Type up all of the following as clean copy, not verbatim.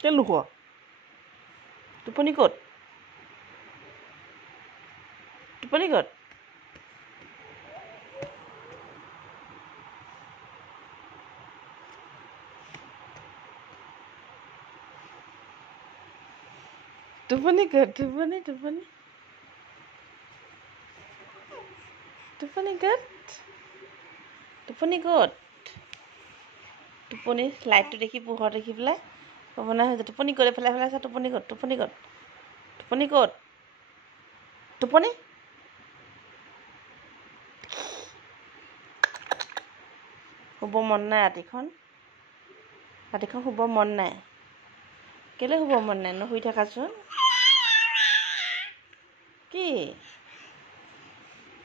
কেলে নুশুৱ টোপনি ক'ত টোপনি ক'ত টোপনি ক'ত টোপনি টোপনি টোপনি ক'ত টোপনি ক'ত টোপনি লাইটটো দেখি পোহৰ দেখি পেলাই সপনা হৈছে টোপনি ক'ত এফালে এফালে আছে টোপনি ক'ত টোপনি ক'ত টোপনি ক'ত টোপনি শুব মন নাই ৰাতিখন শুব মন নাই কেলে শুব মন নাই নুশুই থাকাচোন কি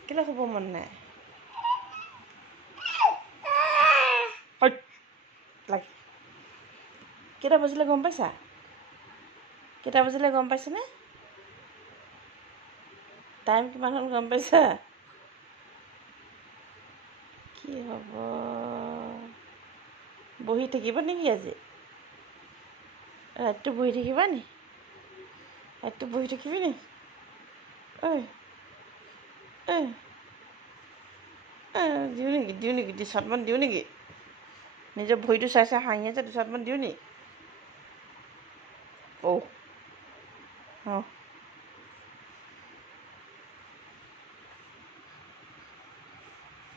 কেলে শুব মন নাই লাগে কেইটা বাজিলে গম পাইছা কেইটা বাজিলে গম পাইছেনে টাইম কিমান হ'ল গম পাইছা কি হ'ব বহি থাকিবা নেকি আজি ৰাতিটো বহি থাকিবা নি ৰাতিটো বহি থাকিবি নি ঐ দিওঁ নেকি দুচাটমান দিওঁ নেকি নিজৰ ভৰিটো চাই চাই হাঁহি আছে দুচাটমান দিওঁ নি অঁ